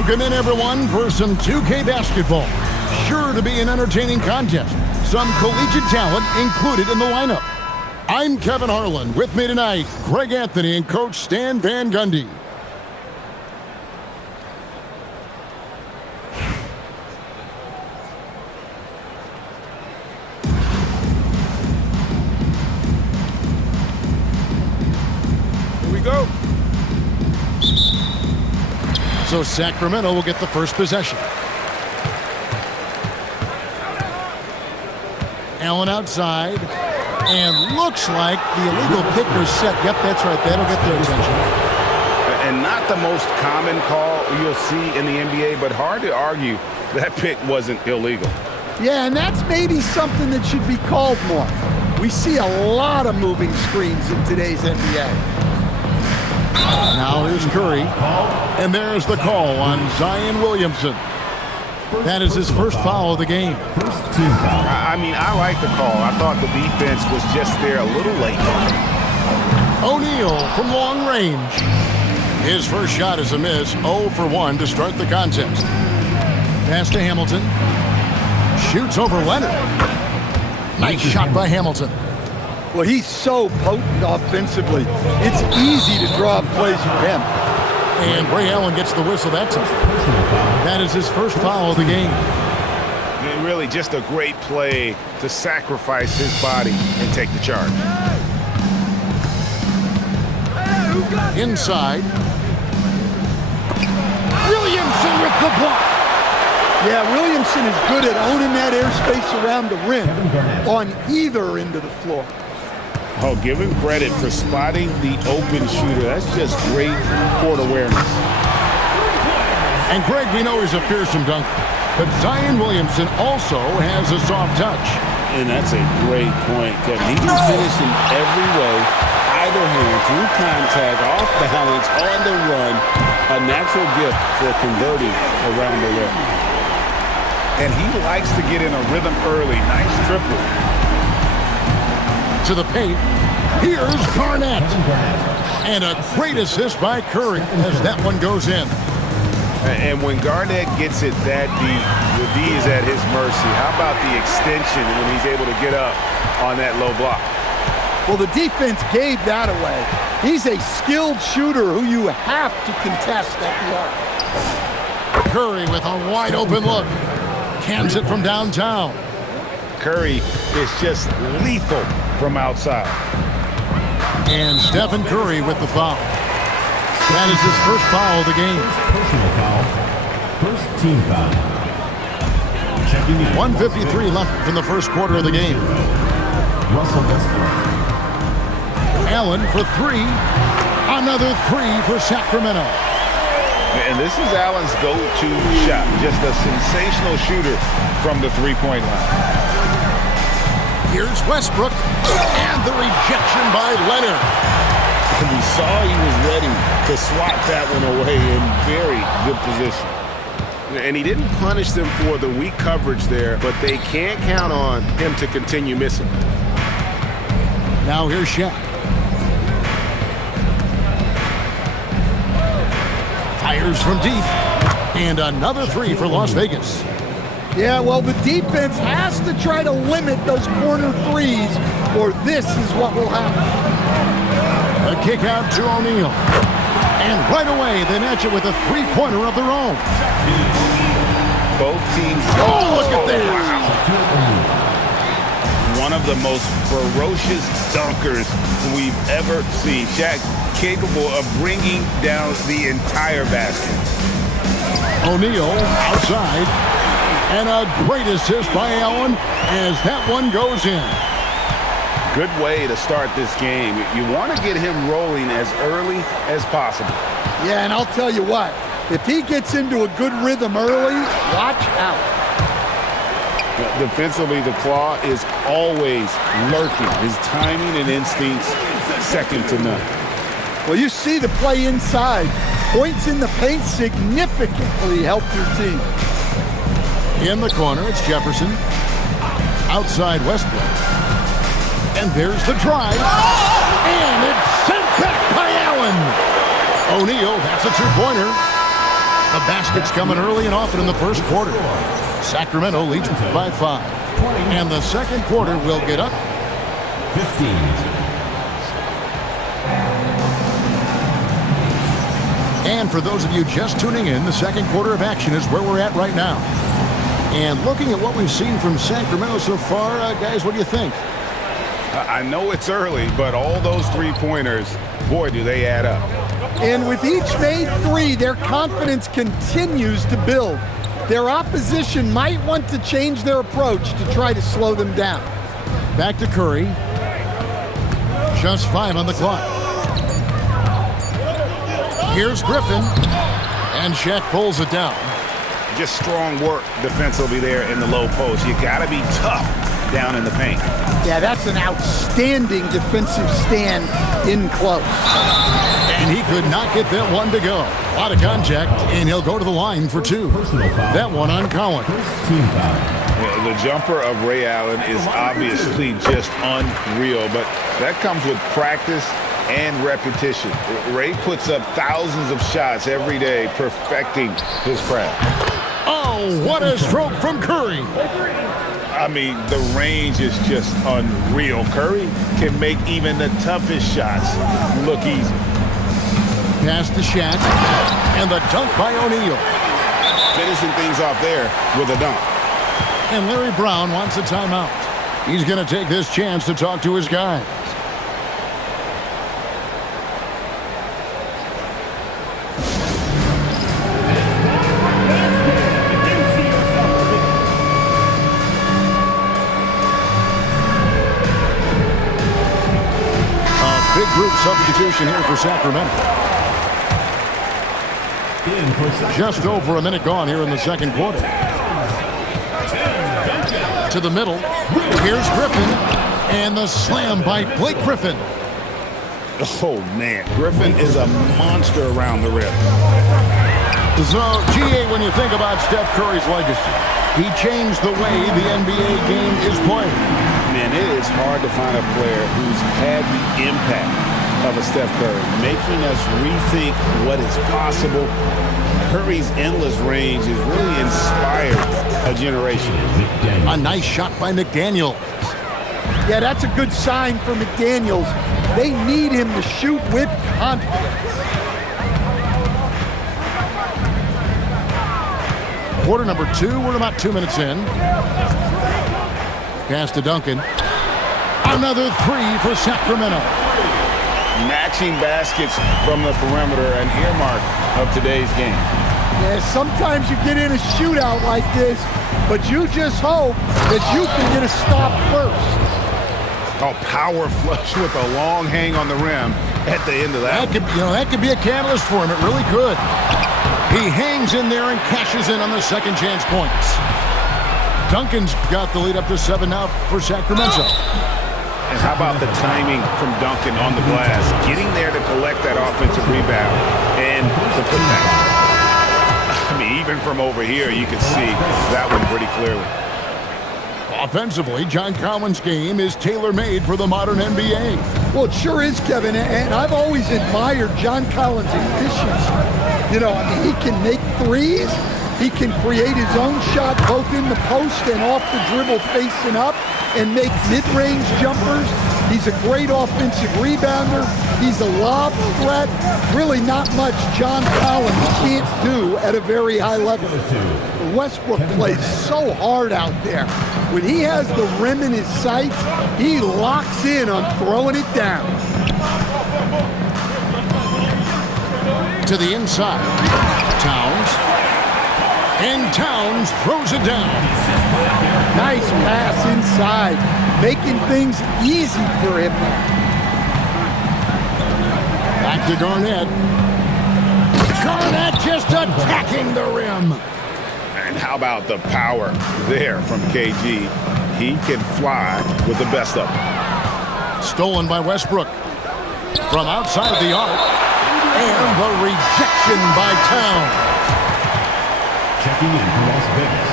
Welcome in, everyone, for some 2K basketball. Sure to be an entertaining contest. Some collegiate talent included in the lineup. I'm Kevin Harlan. With me tonight, Greg Anthony and Coach Stan Van Gundy. Here we go. So Sacramento will get the first possession. Allen outside. And looks like the illegal pick was set. Yep, that's right. That'll get their attention. And not the most common call you'll see in the NBA, but hard to argue that pick wasn't illegal. Yeah, and that's maybe something that should be called more. We see a lot of moving screens in today's NBA. Now here's Curry, and there's the call on Zion Williamson. That is his first foul of the game. I mean, I like the call. I thought the defense was just there a little late. O'Neal from long range. His first shot is a miss, 0 for 1 to start the contest. Pass to Hamilton. Shoots over Leonard. Nice shot by Hamilton. Well, he's so potent offensively. It's easy to draw up plays for him. And Ray Allen gets the whistle that time. That is his first foul of the game. And really just a great play to sacrifice his body and take the charge. Inside. Williamson with the block. Yeah, Williamson is good at owning that airspace around the rim on either end of the floor. Oh, give him credit for spotting the open shooter. That's just great court awareness. And Greg, we know he's a fearsome dunker, but Zion Williamson also has a soft touch. And that's a great point, Kevin. He can finish in every way, either hand, through contact, off balance, on the run. A natural gift for converting around the rim. And he likes to get in a rhythm early. Nice triple. To the paint. Here's Garnett. And a great assist by Curry as that one goes in. And when Garnett gets it that deep, the D is at his mercy. How about the extension when he's able to get up on that low block? Well, the defense gave that away. He's a skilled shooter who you have to contest at the arc. Curry with a wide open look. Cans it from downtown. Curry is just lethal from outside. And Stephen Curry with the foul. That is his first foul of the game. Personal foul. First team foul. Checking in. 1:53 left from the first quarter of the game. Russell Westbrook. Allen for three. Another three for Sacramento. And this is Allen's go-to shot. Just a sensational shooter from the three-point line. Here's Westbrook, and the rejection by Leonard. And we saw he was ready to swat that one away in very good position. And he didn't punish them for the weak coverage there, but they can't count on him to continue missing. Now here's Shaq. Fires from deep, and another three for Las Vegas. Yeah, well, the defense has to try to limit those corner threes, or this is what will happen. A kick out to O'Neal. And right away, they match it with a three-pointer of their own. Both teams. Oh, look at this. Wow. One of the most ferocious dunkers we've ever seen. Shaq capable of bringing down the entire basket. O'Neal outside. And a great assist by Allen as that one goes in. Good way to start this game. You want to get him rolling as early as possible. Yeah, and I'll tell you what, if he gets into a good rhythm early, watch out. Defensively, the claw is always lurking. His timing and instincts, second to none. Well, you see the play inside. Points in the paint significantly help your team. In the corner, it's Jefferson. Outside Westbrook. And there's the drive. And it's sent back by Allen. O'Neal, that's a two-pointer. The basket's coming early and often in the first quarter. Sacramento leads by 5. And the second quarter will get up 15. And for those of you just tuning in, the second quarter of action is where we're at right now. And looking at what we've seen from Sacramento so far, guys, what do you think? I know it's early, but all those three-pointers, boy, do they add up. And with each made three, their confidence continues to build. Their opposition might want to change their approach to try to slow them down. Back to Curry. Just 5 on the clock. Here's Griffin. And Shaq pulls it down. Just strong work defensively there in the low post. You got to be tough down in the paint. Yeah, that's an outstanding defensive stand in close. And he could not get that one to go. A lot of contact, and he'll go to the line for 2. That one on Collins. Team foul. Yeah, the jumper of Ray Allen is obviously just unreal, but that comes with practice and repetition. Ray puts up thousands of shots every day, perfecting his craft. Oh, what a stroke from Curry. I mean, the range is just unreal. Curry can make even the toughest shots look easy. Pass to Shaq, and the dunk by O'Neal. Finishing things off there with a dunk. And Larry Brown wants a timeout. He's going to take this chance to talk to his guys. Big group substitution here for Sacramento. Just over a minute gone here in the second quarter. To the middle. Here's Griffin. And the slam by Blake Griffin. Oh, man. Griffin is a monster around the rim. So, GA, when you think about Steph Curry's legacy, he changed the way the NBA game is played. Man, it is hard to find a player who's had the impact of a Steph Curry, making us rethink what is possible. Curry's endless range has really inspired a generation. A nice shot by McDaniel. Yeah, that's a good sign for McDaniels. They need him to shoot with confidence. Quarter number 2, we're about 2 minutes in. Pass to Duncan. Another 3 for Sacramento. Matching baskets from the perimeter, an earmark of today's game. Yeah, sometimes you get in a shootout like this, but you just hope that you can get a stop first. Oh, power flush with a long hang on the rim at the end of that. That could be a catalyst for him. It really could. He hangs in there and cashes in on the second chance points. Duncan's got the lead up to 7 now for Sacramento. And how about the timing from Duncan on the glass, getting there to collect that offensive rebound and to put that. I mean, even from over here, you can see that one pretty clearly. Offensively, John Collins' game is tailor-made for the modern NBA. Well, it sure is, Kevin, and I've always admired John Collins' efficiency. You know, I mean, he can make threes. He can create his own shot both in the post and off the dribble facing up and make mid-range jumpers. He's a great offensive rebounder. He's a lob threat. Really not much John Collins can't do at a very high level. Westbrook plays so hard out there. When he has the rim in his sights, he locks in on throwing it down. To the inside. Towns. And Towns throws it down. Nice pass inside, making things easy for him. Back to Garnett. Garnett just attacking the rim. And how about the power there from KG? He can fly with the best of them. Stolen by Westbrook. From outside the arc. And the rejection by Towns. Checking in from Las Vegas,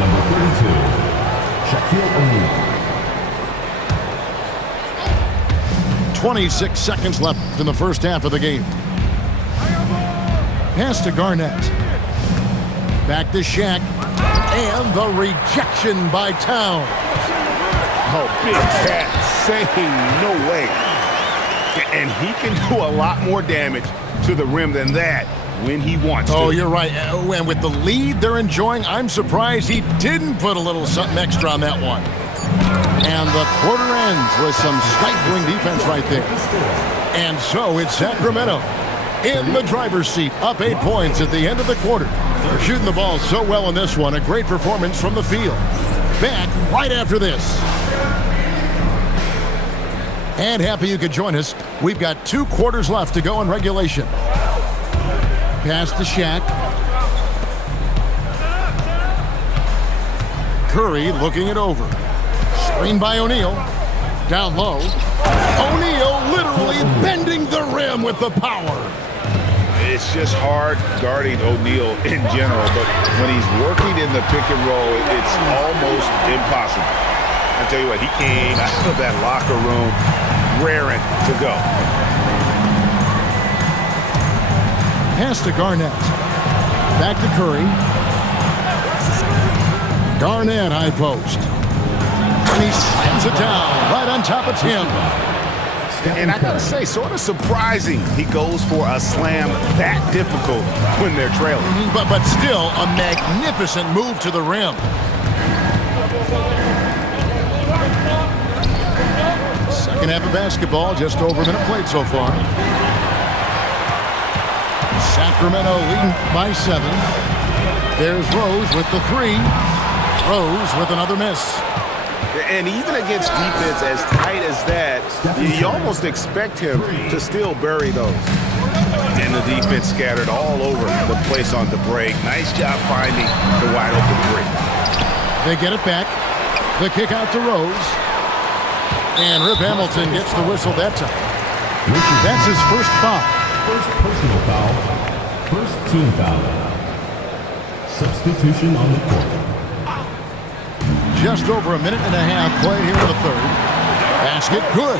number 32, Shaquille O'Neal. 26 seconds left in the first half of the game. Pass to Garnett. Back to Shaq. And the rejection by Towns. Oh, big cat saying no way. And he can do a lot more damage to the rim than that when he wants to. Oh, you're right. And with the lead they're enjoying, I'm surprised he didn't put a little something extra on that one. And the quarter ends with some stifling defense right there. And so it's Sacramento in the driver's seat, up 8 points at the end of the quarter. They're shooting the ball so well in this one. A great performance from the field. Back right after this. And happy you could join us. We've got 2 quarters left to go in regulation. Pass to Shaq. Curry looking it over. Screen by O'Neal. Down low. O'Neal literally bending the rim with the power. It's just hard guarding O'Neal in general, but when he's working in the pick and roll, it's almost impossible. I tell you what, he came out of that locker room raring to go. Pass to Garnett. Back to Curry. Garnett high post. And he slams it down right on top of Tim. And I gotta say, sort of surprising he goes for a slam that difficult when they're trailing. But still a magnificent move to the rim. Second half of basketball, just over a minute played so far. Sacramento leading by 7. There's Rose with the 3. Rose with another miss. And even against defense as tight as that, you almost expect him to still bury those. And the defense scattered all over the place on the break. Nice job finding the wide open 3. They get it back. The kick out to Rose. And Rip Hamilton gets the whistle that time. That's his first foul. First personal foul. First team foul. Substitution on the court. Just over a minute and a half played here in the third. Basket, good.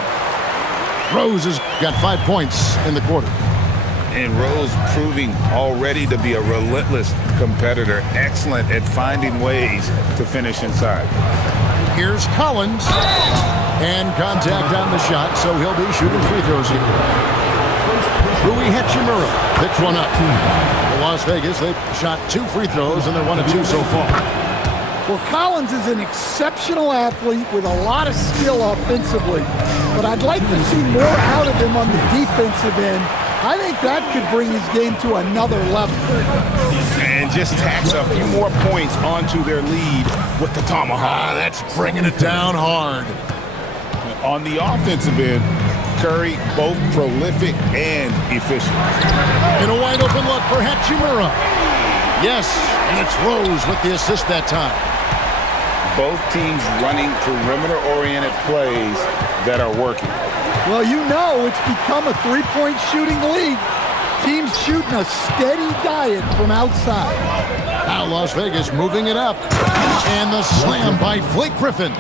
Rose has got 5 points in the quarter. And Rose proving already to be a relentless competitor. Excellent at finding ways to finish inside. Here's Collins. And contact on the shot, so he'll be shooting free throws here. Rui Hachimura picks one up. For Las Vegas, they've shot 2 free throws, and they're 1 of 2 so far. Well, Collins is an exceptional athlete with a lot of skill offensively, but I'd like to see more out of him on the defensive end. I think that could bring his game to another level. And just tacks a few more points onto their lead with the tomahawk. That's bringing it down hard. On the offensive end, Curry both prolific and efficient. In a wide open look for Hachimura. Yes, and it's Rose with the assist that time. Both teams running perimeter-oriented plays that are working. Well, you know it's become a three-point shooting league. Teams shooting a steady diet from outside. Now Las Vegas moving it up. And the slam by Blake Griffin.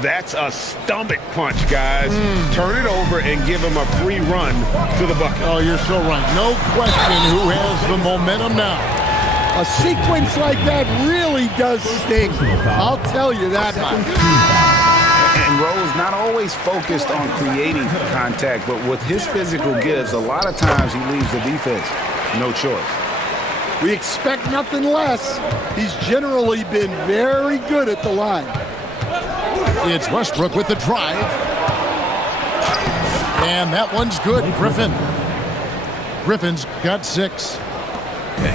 That's a stomach punch, guys. Turn it over and give him a free run to the bucket. Oh, you're so right. No question who has the momentum now. A sequence like that really does sting. I'll tell you that. And Rose not always focused on creating contact, but with his physical gifts, a lot of times he leaves the defense no choice. We expect nothing less. He's generally been very good at the line. It's Westbrook with the drive. And that one's good, Griffin. Griffin's got 6.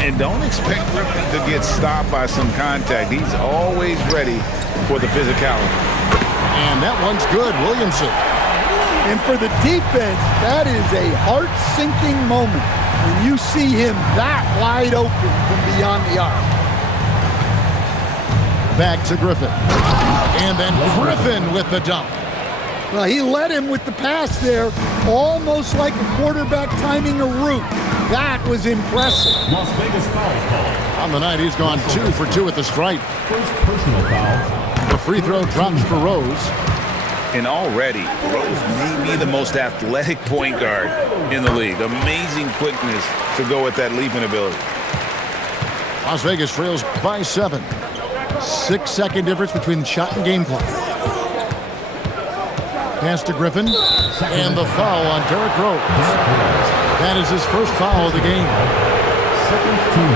And don't expect Griffin to get stopped by some contact. He's always ready for the physicality. And that one's good, Williamson. And for the defense, that is a heart-sinking moment when you see him that wide open from beyond the arc. Back to Griffin. And then Griffin with the dunk. Well, he led him with the pass there, almost like a quarterback timing a route. That was impressive. Las Vegas foul call. On the night, he's gone 2 for 2 at the stripe. First personal foul. The free throw drops for Rose. And already, Rose may be the most athletic point guard in the league. Amazing quickness to go with that leaping ability. Las Vegas trails by 7. 6-second difference between the shot and game clock. Pass to Griffin. And the foul on Derrick Rose. That is his first foul of the game. Second team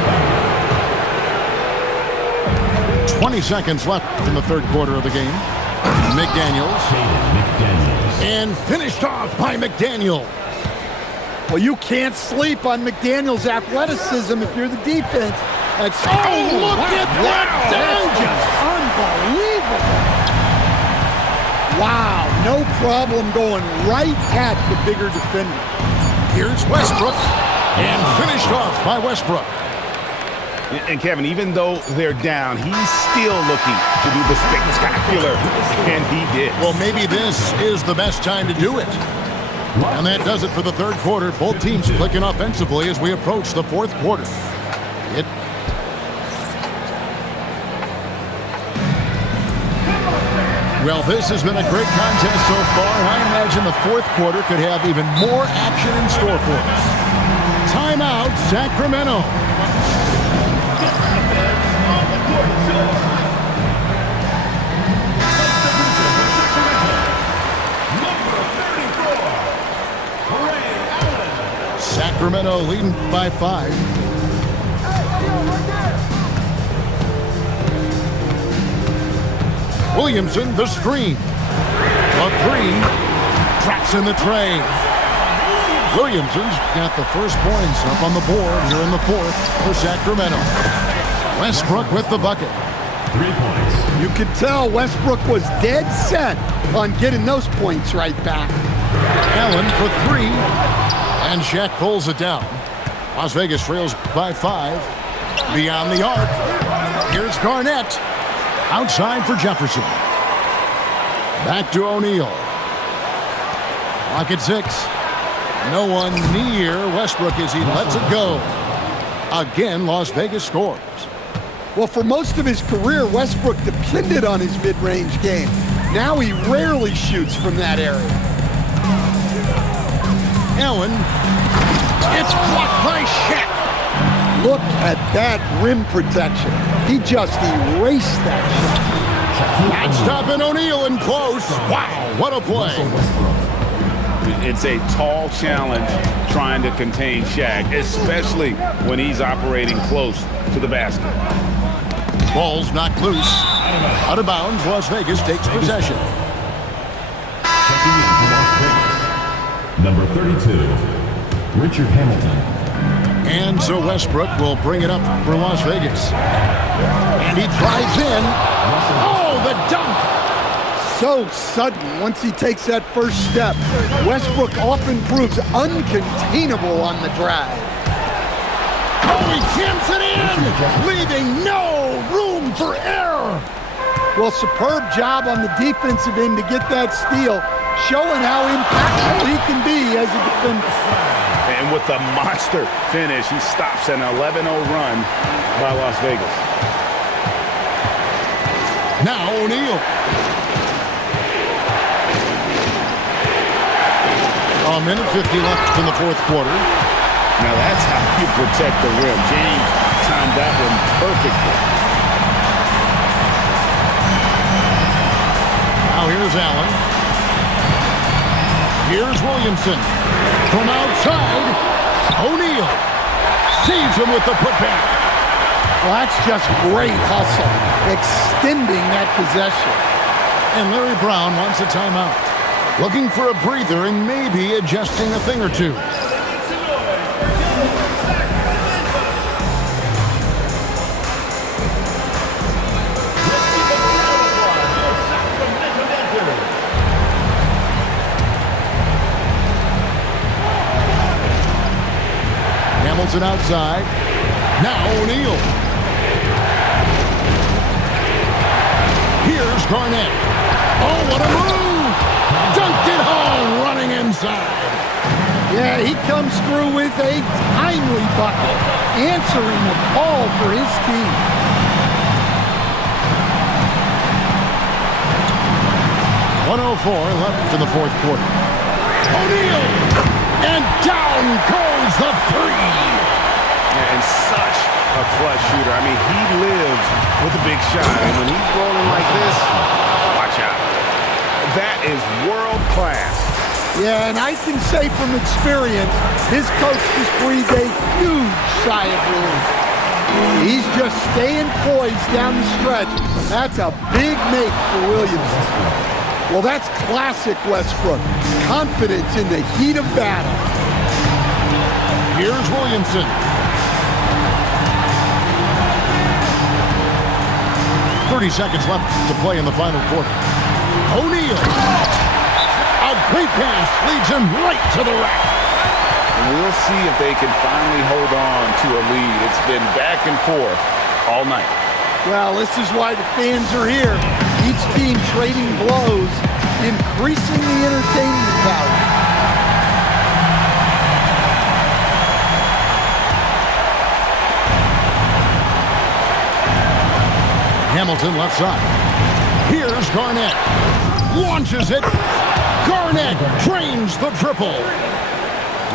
foul. 20 seconds left in the third quarter of the game. McDaniels. And finished off by McDaniel. Well, you can't sleep on McDaniel's athleticism if you're the defense. Look at that down! Just unbelievable. Wow, no problem going right at the bigger defender. Here's Westbrook. And finished off by Westbrook. And Kevin, even though they're down, he's still looking to do the spectacular, and he did. Well, maybe this is the best time to do it. And that does it for the third quarter. Both teams clicking offensively as we approach the fourth quarter. Well, this has been a great contest so far. I imagine the fourth quarter could have even more action in store for us. Timeout, Sacramento. Sacramento leading by 5. Williamson, the screen. A 3. Traps in the tray. Williamson's got the first points up on the board here in the fourth for Sacramento. Westbrook with the bucket. 3 points. You could tell Westbrook was dead set on getting those points right back. Allen for 3. And Shaq pulls it down. Las Vegas trails by 5. Beyond the arc. Here's Garnett. Outside for Jefferson. Back to O'Neal. Clock at 6. No one near Westbrook as he lets it go. Again, Las Vegas scores. Well, for most of his career, Westbrook depended on his mid-range game. Now he rarely shoots from that area. Allen. It's blocked by Shaq. Look at that rim protection. He just erased that shot. Not stopping O'Neal in close. Wow, what a play. It's a tall challenge trying to contain Shaq, especially when he's operating close to the basket. Ball's knocked loose. Out of bounds, Las Vegas takes possession. Checking in for Las Vegas. Number 32, Richard Hamilton. And so Westbrook will bring it up for Las Vegas. And he drives in. Oh, the dunk! So sudden once he takes that first step. Westbrook often proves uncontainable on the drive. Oh, he jams it in, leaving no room for error. Well, superb job on the defensive end to get that steal, showing how impactful he can be as a defender. And with the monster finish, he stops an 11-0 run by Las Vegas. Now O'Neal. A minute 50 left in the fourth quarter. Now that's how you protect the rim. James timed that one perfectly. Now here's Allen. Here's Williamson. From outside, O'Neal sees him with the putback. Well, that's just great hustle, extending that possession. And Larry Brown wants a timeout. Looking for a breather and maybe adjusting a thing or two. Hamilton outside. Now O'Neal. Here's Garnett. Oh, what a move! Dunked it home, running inside. Yeah, he comes through with a timely bucket, answering the call for his team. 1:04 left in the fourth quarter. O'Neal! And down goes the three! And such a clutch shooter. I mean, he lives with a big shot. And when he's rolling like this, watch out. That is world class. Yeah, and I can say from experience, his coach just breathed a huge sigh of relief. He's just staying poised down the stretch. That's a big make for Williamson. Well, that's classic Westbrook. Confidence in the heat of battle. Here's Williamson. "30 seconds left to play in the final quarter. O'Neal. A great pass leads him right to the rack. And we'll see if they can finally hold on to a lead. It's been back and forth all night. Well, this is why the fans are here. Each team trading blows, increasing the entertainment value. Hamilton left side. Here's Garnett. Launches it. Garnett drains the triple.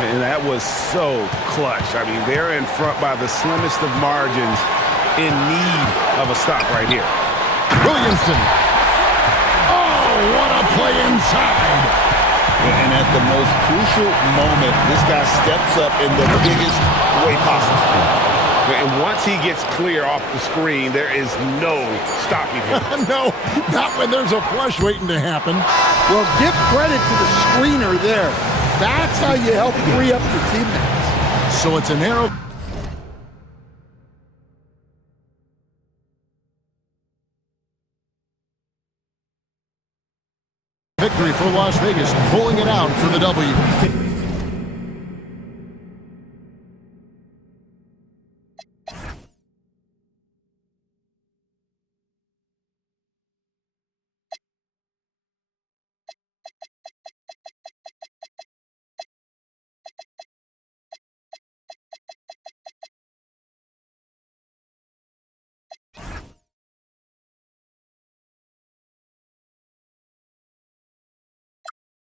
And that was so clutch. I mean, they're in front by the slimmest of margins, in need of a stop right here. Williamson. Oh, what a play inside. And at the most crucial moment, this guy steps up in the biggest way possible. And once he gets clear off the screen, there is no stopping him. No, not when there's a flush waiting to happen. Well, give credit to the screener there. That's how you help free up your teammates. So it's a narrow victory for Las Vegas, pulling it out for the W.